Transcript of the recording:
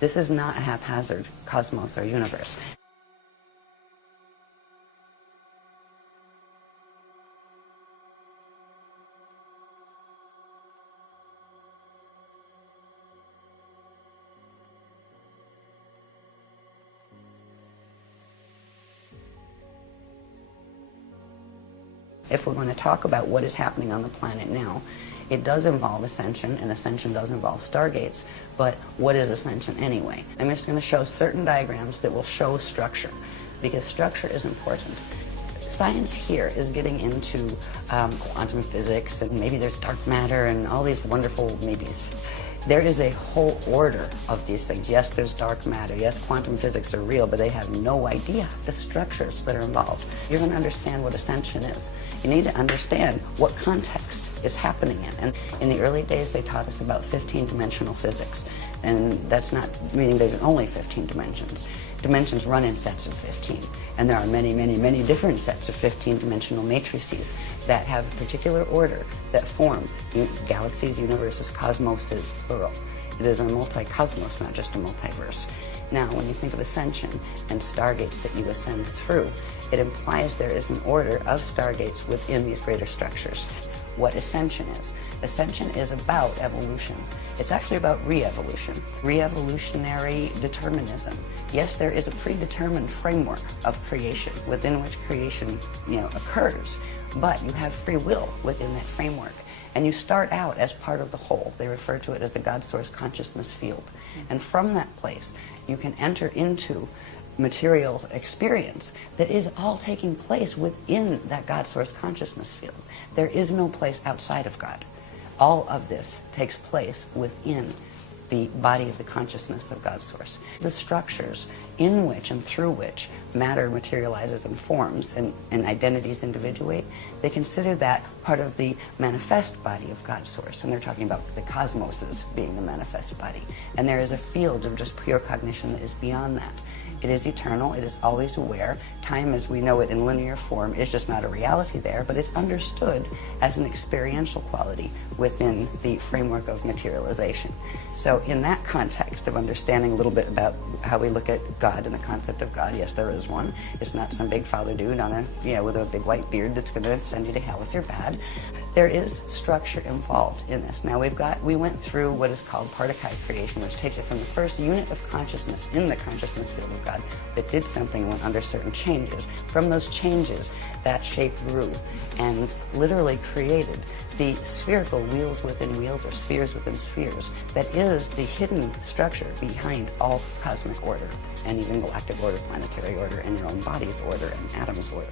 This is not a haphazard cosmos or universe. If we're going to talk about what is happening on the planet now, it does involve ascension, and ascension does involve stargates, but what is ascension anyway? I'm just going to show certain diagrams that will show structure, because structure is important. Science here is getting into quantum physics, and maybe there's dark matter and all these wonderful maybes. There is a whole order of these things. Yes, there's dark matter. Yes, quantum physics are real, but they have no idea the structures that are involved. You're going to understand what ascension is. You need to understand what context is happening in. And in the early days, they taught us about 15-dimensional physics. And that's not meaning there's only 15 dimensions. Dimensions run in sets of 15. And there are many, many, many different sets of 15-dimensional matrices that have a particular order that form galaxies, universes, cosmoses, plural. It is a multi-cosmos, not just a multiverse. Now, when you think of ascension and stargates that you ascend through, it implies there is an order of stargates within these greater structures. What ascension is about evolution. It's actually about re-evolution, re-evolutionary determinism. Yes, there is a predetermined framework of creation within which creation, occurs, but you have free will within that framework. And you start out as part of the whole. They refer to it as the God Source consciousness field. And from that place, you can enter into material experience that is all taking place within that God Source consciousness field. There is no place outside of God. All of this takes place within the body of the consciousness of God Source. The structures in which and through which matter materializes and forms and identities individuate, they consider that part of the manifest body of God Source. And they're talking about the cosmoses being the manifest body. And there is a field of just pure cognition that is beyond that. It is eternal, it is always aware. Time as we know it in linear form is just not a reality there, but it's understood as an experiential quality within the framework of materialization. So in that context of understanding a little bit about how we look at God and the concept of God, yes, there is one. It's not some big father dude on with a big white beard that's going to send you to hell if you're bad. There is structure involved in this. Now we went through what is called particle creation, which takes it from the first unit of consciousness in the consciousness field of God that did something and went under certain changes. From those changes, that shape grew and literally created the spherical wheels within wheels, or spheres within spheres, that is the hidden structure behind all cosmic order, and even galactic order, planetary order, and your own body's order, and atoms' order.